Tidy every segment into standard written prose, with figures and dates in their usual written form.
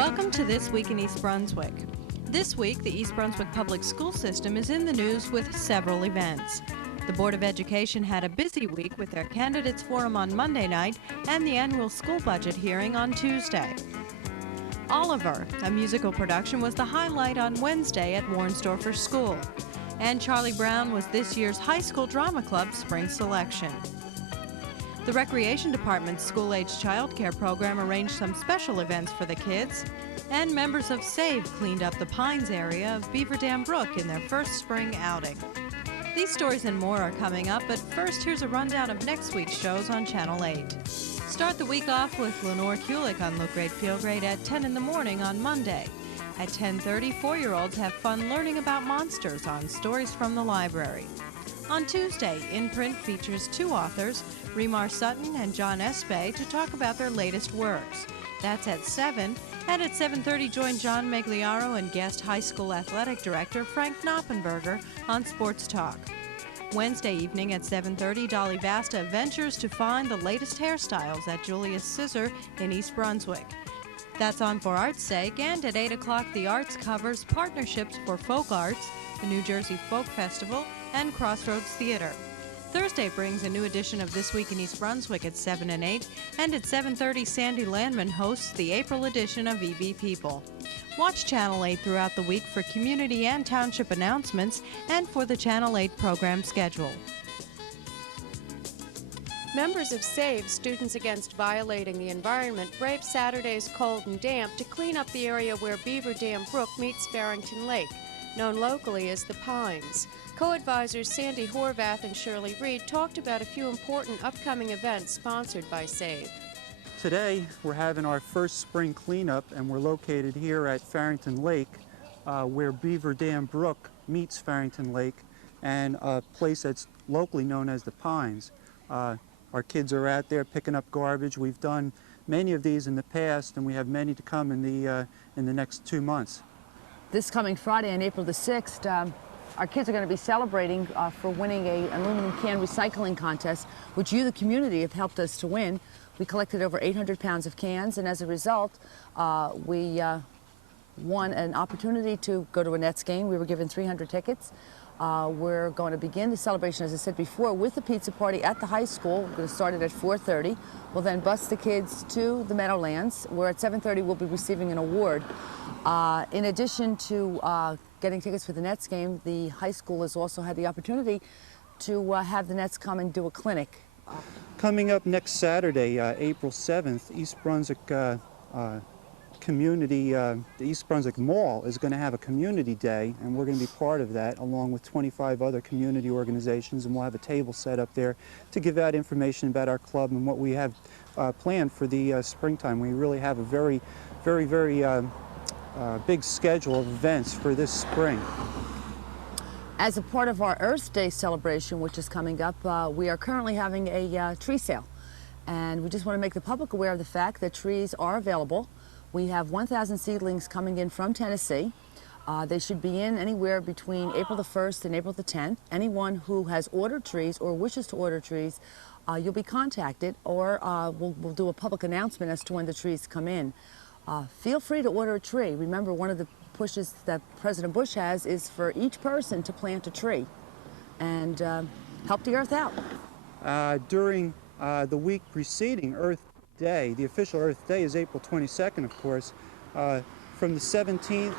Welcome to This Week in East Brunswick. This week, the East Brunswick Public School System is in the news with several events. The Board of Education had a busy week with their Candidates Forum on Monday night and the annual school budget hearing on Tuesday. Oliver, a musical production, was the highlight on Wednesday at Warnsdorfer School. And Charlie Brown was this year's High School Drama Club Spring Selection. The Recreation Department's school-age childcare program arranged some special events for the kids, and members of SAVE cleaned up the Pines area of Beaver Dam Brook in their first spring outing. These stories and more are coming up, but first here's a rundown of next week's shows on Channel 8. Start the week off with Lenore Kulik on Look Great Feel Great at 10 in the morning on Monday. At 10:30, 4-year-olds have fun learning about monsters on Stories from the Library. On Tuesday, In Print features two authors, Remar Sutton and John Espay, to talk about their latest works. That's at 7, and at 7:30 join John Megliaro and guest high school athletic director Frank Knoppenberger on Sports Talk. Wednesday evening at 7:30, Dolly Vasta ventures to find the latest hairstyles at Julius Scissor in East Brunswick. That's on For Art's Sake, and at 8 o'clock, the Arts covers Partnerships for Folk Arts, the New Jersey Folk Festival, and Crossroads Theater. Thursday brings a new edition of This Week in East Brunswick at 7 and 8, and at 7:30, Sandy Landman hosts the April edition of EB People. Watch Channel 8 throughout the week for community and township announcements and for the Channel 8 program schedule. Members of SAVE, Students Against Violating the Environment, braved Saturday's cold and damp to clean up the area where Beaver Dam Brook meets Farrington Lake, known locally as the Pines. Co-advisors Sandy Horvath and Shirley Reed talked about a few important upcoming events sponsored by SAVE. Today we're having our first spring cleanup, and we're located here at Farrington Lake where Beaver Dam Brook meets Farrington Lake, and a place that's locally known as the Pines. Our kids are out there picking up garbage. We've done many of these in the past, and we have many to come in the next 2 months. This coming Friday on April the 6th, our kids are going to be celebrating for winning an aluminum can recycling contest, which you, the community, have helped us to win. We collected over 800 pounds of cans, and as a result, we won an opportunity to go to a Nets game. We were given 300 tickets. We're going to begin the celebration, as I said before, with the pizza party at the high school. We're going to start it at 4:30. We'll then bus the kids to the Meadowlands, where at 7:30 we'll be receiving an award. In addition to getting tickets for the Nets game, the high school has also had the opportunity to have the Nets come and do a clinic. Coming up next Saturday, April 7th, East Brunswick community, the East Brunswick Mall is going to have a community day, and we're going to be part of that along with 25 other community organizations, and we'll have a table set up there to give out information about our club and what we have planned for the springtime. We really have a very big schedule of events for this spring. As a part of our Earth Day celebration, which is coming up, we are currently having a tree sale, and we just want to make the public aware of the fact that trees are available. We have 1,000 seedlings coming in from Tennessee. They should be in anywhere between April the 1st and April the 10th. Anyone who has ordered trees or wishes to order trees, you'll be contacted, or we'll do a public announcement as to when the trees come in. Feel free to order a tree. Remember, one of the pushes that President Bush has is for each person to plant a tree and help the Earth out. During the week preceding Earth Day, the official Earth Day is April 22nd, of course. From the 17th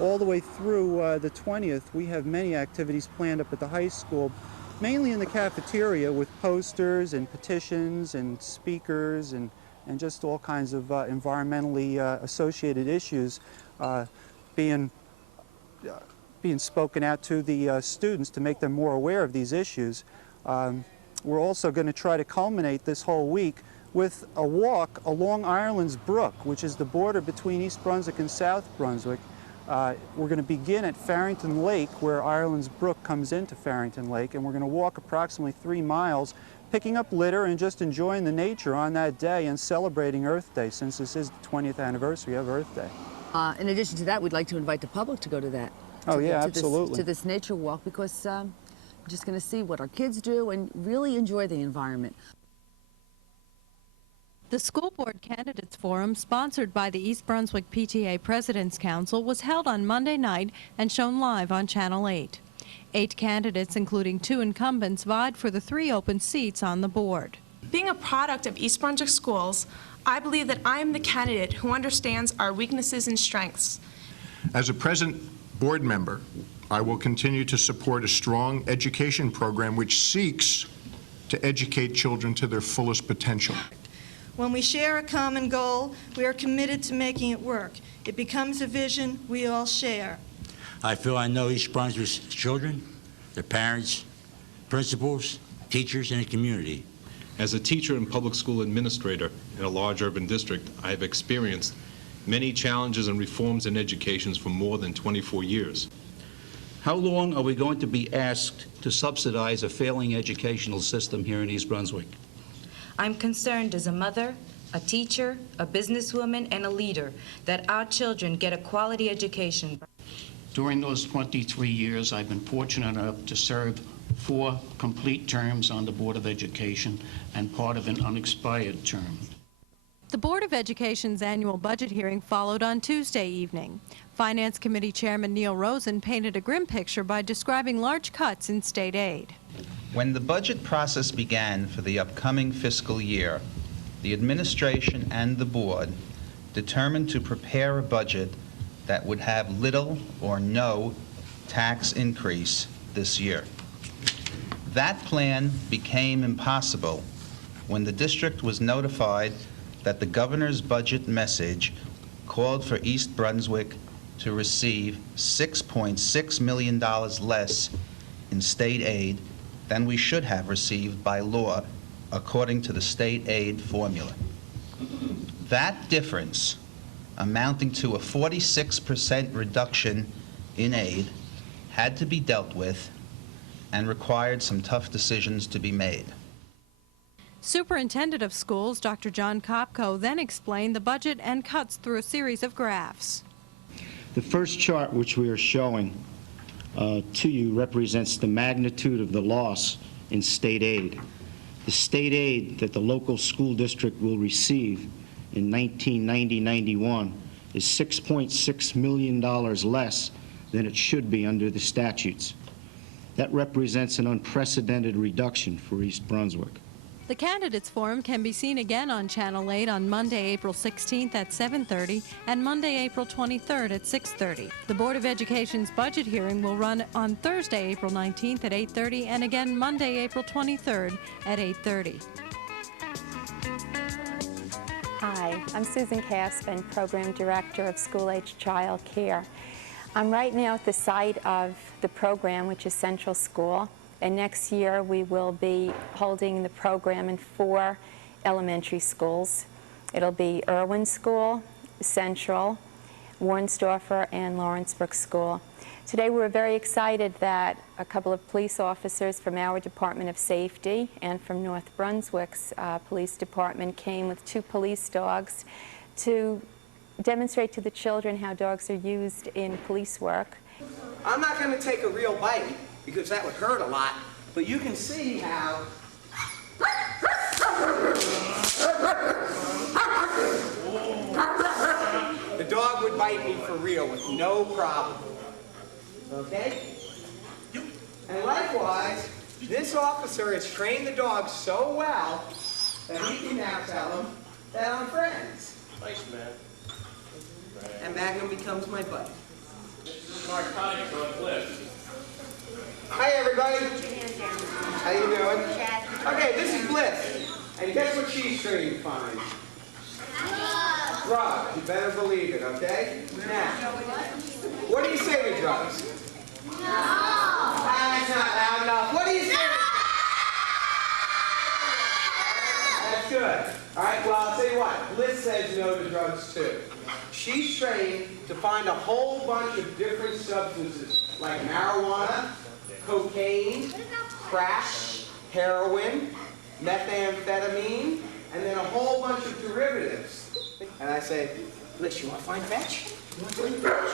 all the way through the 20th, we have many activities planned up at the high school, mainly in the cafeteria with posters and petitions and speakers and just all kinds of environmentally associated issues being spoken out to the students to make them more aware of these issues. We're also going to try to culminate this whole week with a walk along Ireland's Brook, which is the border between East Brunswick and South Brunswick. We're going to begin at Farrington Lake, where Ireland's Brook comes into Farrington Lake, and we're going to walk approximately 3 miles, picking up litter and just enjoying the nature on that day and celebrating Earth Day, since this is the 20th anniversary of Earth Day. In addition to that, we'd like to invite the public to go to that. Absolutely. To this nature walk, because we're just going to see what our kids do and really enjoy the environment. The School Board Candidates Forum, sponsored by the East Brunswick PTA President's Council, was held on Monday night and shown live on Channel 8. 8 candidates, including 2 incumbents, vied for the 3 open seats on the board. Being a product of East Brunswick schools, I believe that I am the candidate who understands our weaknesses and strengths. As a present board member, I will continue to support a strong education program which seeks to educate children to their fullest potential. When we share a common goal, we are committed to making it work. It becomes a vision we all share. I feel I know East Brunswick's children, their parents, principals, teachers, and the community. As a teacher and public school administrator in a large urban district, I have experienced many challenges and reforms in education for more than 24 years. How long are we going to be asked to subsidize a failing educational system here in East Brunswick? I'm concerned as a mother, a teacher, a businesswoman, and a leader that our children get a quality education. During those 23 years, I've been fortunate enough to serve 4 complete terms on the Board of Education and part of an unexpired term. The Board of Education's annual budget hearing followed on Tuesday evening. Finance Committee Chairman Neil Rosen painted a grim picture by describing large cuts in state aid. When the budget process began for the upcoming fiscal year, the administration and the board determined to prepare a budget that would have little or no tax increase this year. That plan became impossible when the district was notified that the governor's budget message called for East Brunswick to receive $6.6 million less in state aid than we should have received by law, according to the state aid formula. That difference, amounting to a 46% reduction in aid, had to be dealt with and required some tough decisions to be made. Superintendent of Schools, Dr. John Kopko, then explained the budget and cuts through a series of graphs. The first chart which we are showing to you represents the magnitude of the loss in state aid. The state aid that the local school district will receive in 1990-91 is $6.6 million less than it should be under the statutes. That represents an unprecedented reduction for East Brunswick. The Candidates Forum can be seen again on Channel 8 on Monday, April 16th at 7:30 and Monday, April 23rd at 6:30. The Board of Education's budget hearing will run on Thursday, April 19th at 8:30 and again Monday, April 23rd at 8:30. Hi, I'm Susan Caspen, Program Director of School-Age Child Care. I'm right now at the site of the program, which is Central School. And next year we will be holding the program in 4 elementary schools. It'll be Irwin School, Central, Warnsdorfer, and Lawrenceburg School. Today we're very excited that a couple of police officers from our Department of Safety and from North Brunswick's Police Department came with 2 police dogs to demonstrate to the children how dogs are used in police work. I'm not going to take a real bite, because that would hurt a lot, but you can see how the dog would bite me for real with no problem. Okay? And likewise, this officer has trained the dog so well that he can now tell them that I'm friends. Thanks, man. And Magnum becomes my buddy. Narcotics on Bliss. Hi, everybody. How you doing? Okay, this is Bliss. And guess what she's trained to find? Drugs. You better believe it, okay? Now, what do you say to drugs? No. That's not loud enough. What do you say? That's good. All right, well, I'll tell you what. Bliss says no to drugs, too. She's trained to find a whole bunch of different substances, like marijuana, cocaine, crack, heroin, methamphetamine, and then a whole bunch of derivatives. And I say, Bliss, you want to find fetch? You want to find fetch?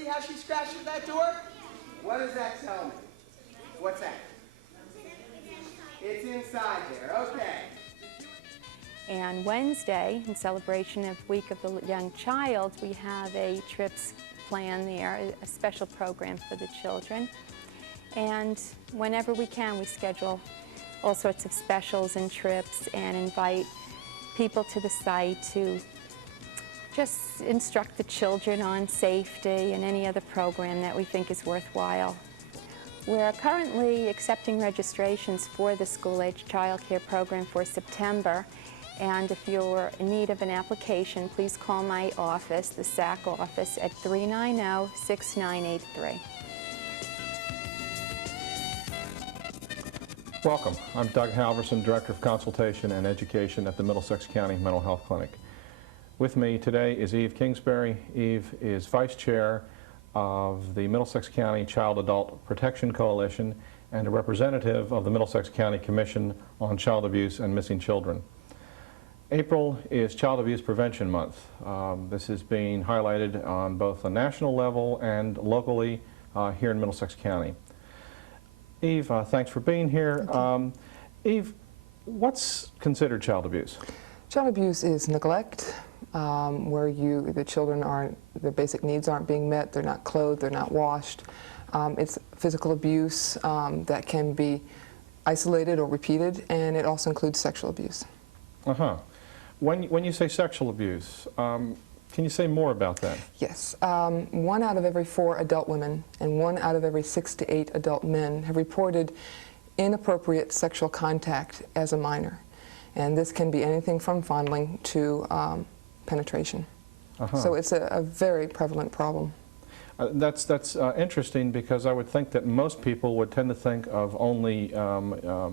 see how she scratches that door? What does that tell me? What's that? It's inside there, okay. And Wednesday, in celebration of Week of the Young Child, we have a trips plan there, a special program for the children. And whenever we can, we schedule all sorts of specials and trips and invite people to the site to just instruct the children on safety and any other program that we think is worthwhile. We're currently accepting registrations for the school-age child care program for September. And if you're in need of an application, please call my office, the S.A.C.C office, at 390-6983. Welcome. I'm Doug Halverson, Director of Consultation and Education at the Middlesex County Mental Health Clinic. With me today is Eve Kingsbury. Eve is Vice Chair of the Middlesex County Child Adult Protection Coalition and a representative of the Middlesex County Commission on Child Abuse and Missing Children. April is Child Abuse Prevention Month. This is being highlighted on both a national level and locally here in Middlesex County. Eve, thanks for being here. Eve, what's considered child abuse? Child abuse is neglect, where the children their basic needs aren't being met, they're not clothed, they're not washed. It's physical abuse that can be isolated or repeated, and it also includes sexual abuse. Uh-huh. When you say sexual abuse, can you say more about that? Yes. 1 out of every 4 adult women and 1 out of every 6 to 8 adult men have reported inappropriate sexual contact as a minor. And this can be anything from fondling to penetration. Uh-huh. So it's a very prevalent problem. That's interesting, because I would think that most people would tend to think of only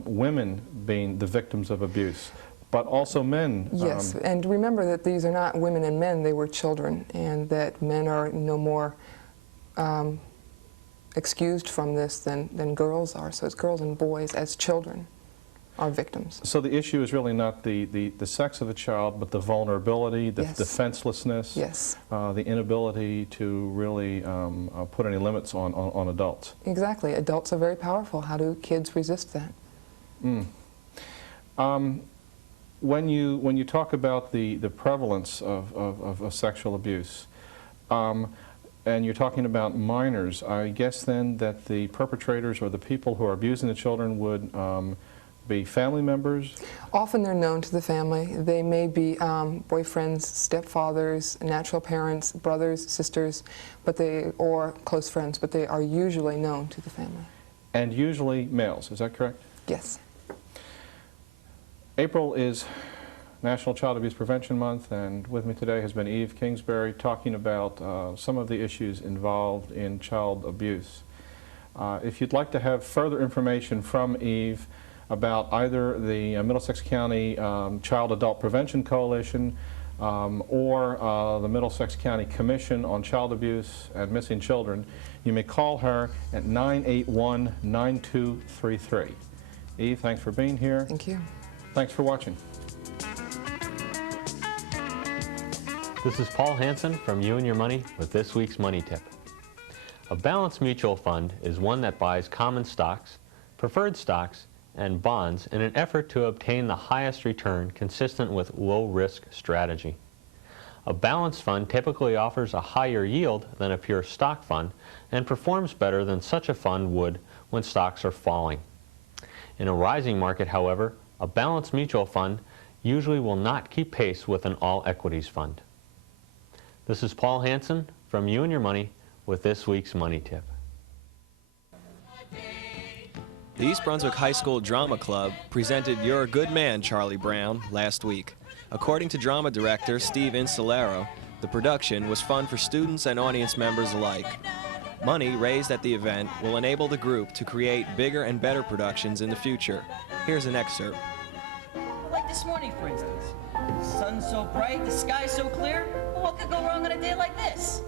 women being the victims of abuse, but also men. Yes, and remember that these are not women and men, they were children, and that men are no more excused from this than girls are. So it's girls and boys as children are victims. So the issue is really not the sex of the child, but the vulnerability, the defenselessness, the inability to really put any limits on adults. Exactly. Adults are very powerful. How do kids resist that? When you talk about the prevalence of sexual abuse, and you're talking about minors, I guess then that the perpetrators or the people who are abusing the children would be family members? Often they're known to the family. They may be boyfriends, stepfathers, natural parents, brothers, sisters, or close friends, but they are usually known to the family. And usually males, is that correct? Yes. April is National Child Abuse Prevention Month, and with me today has been Eve Kingsbury talking about some of the issues involved in child abuse. If you'd like to have further information from Eve about either the Middlesex County Child Adult Prevention Coalition or the Middlesex County Commission on Child Abuse and Missing Children, you may call her at 981-9233. Eve, thanks for being here. Thank you. Thanks for watching. This is Paul Hansen from You and Your Money with this week's Money Tip. A balanced mutual fund is one that buys common stocks, preferred stocks, and bonds in an effort to obtain the highest return consistent with low-risk strategy. A balanced fund typically offers a higher yield than a pure stock fund and performs better than such a fund would when stocks are falling. In a rising market, however, a balanced mutual fund usually will not keep pace with an all-equities fund. This is Paul Hansen from You and Your Money with this week's Money Tip. The East Brunswick High School Drama Club presented You're a Good Man, Charlie Brown last week. According to drama director Steve Insolero, the production was fun for students and audience members alike. Money raised at the event will enable the group to create bigger and better productions in the future. Here's an excerpt. Like this morning, for instance. The sun's so bright, the sky's so clear. Well, what could go wrong on a day like this?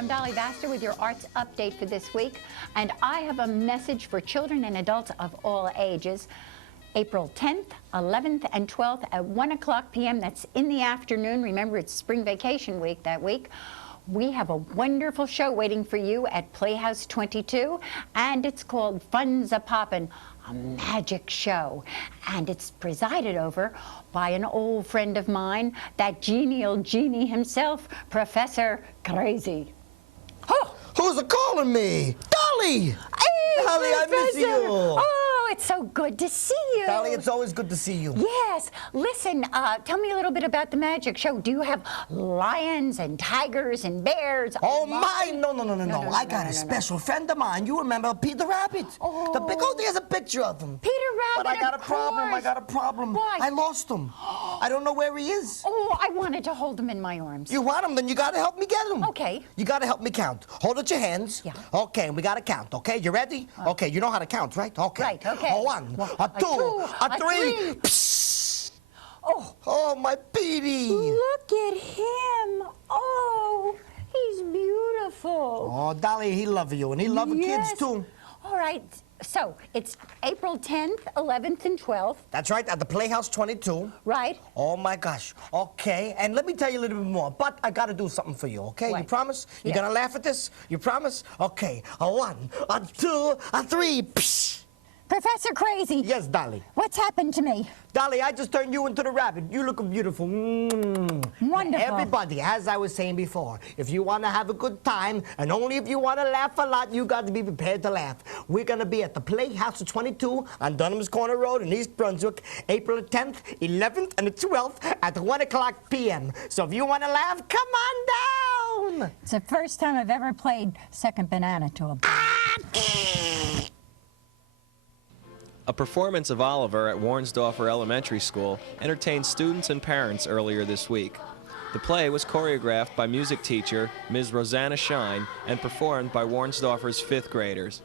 I'm Dolly Vaster with your arts update for this week, and I have a message for children and adults of all ages. April 10th, 11th, and 12th at 1 o'clock p.m. That's in the afternoon. Remember, it's spring vacation week that week. We have a wonderful show waiting for you at Playhouse 22, and it's called Funzapoppin, a magic show. And it's presided over by an old friend of mine, that genial genie himself, Professor Crazy. Oh, who's a-calling me? Dolly! Hey, Dolly, I miss Professor. you. Oh, it's so good to see you. Dolly, it's always good to see you. Yes. Listen, tell me a little bit about the magic show. Do you have lions and tigers and bears? Oh, my! No. I got a special friend of mine. You remember Peter Rabbit? Oh. The big old, there's a picture of him. Peter Rabbit, But I got of a problem. course. I got a problem. Why? I lost him. I don't know where he is. Oh, I wanted to hold him in my arms. You want him? Then you got to help me get him. Okay. You got to help me count. Hold out your hands. Yeah. Okay, and we got to count. Okay, you ready? Okay, you know how to count, right? Okay. Right, okay. A one, a two, a three. Psst. Oh, my Petey. Look at him. Oh, he's beautiful. Oh, Dolly, he loves you, and he loves Yes. kids, too. All right, so it's April 10th, 11th, and 12th. That's right, at the Playhouse 22. Right. Oh, my gosh. Okay, and let me tell you a little bit more, but I got to do something for you, okay? What? You promise? You Yeah. gonna laugh at this? You promise? Okay, a one, a two, a three. Psh. Professor Crazy. Yes, Dolly. What's happened to me? Dolly, I just turned you into the rabbit. You look beautiful. Wonderful. Everybody, as I was saying before, if you want to have a good time, and only if you want to laugh a lot, you got to be prepared to laugh. We're going to be at the Playhouse 22 on Dunham's Corner Road in East Brunswick, April 10th, 11th, and the 12th at 1 o'clock p.m. So if you want to laugh, come on down. It's the first time I've ever played second banana to a A performance of Oliver at Warnsdorfer Elementary School entertained students and parents earlier this week. The play was choreographed by music teacher Ms. Rosanna Shine and performed by Warnsdorfer's 5th graders.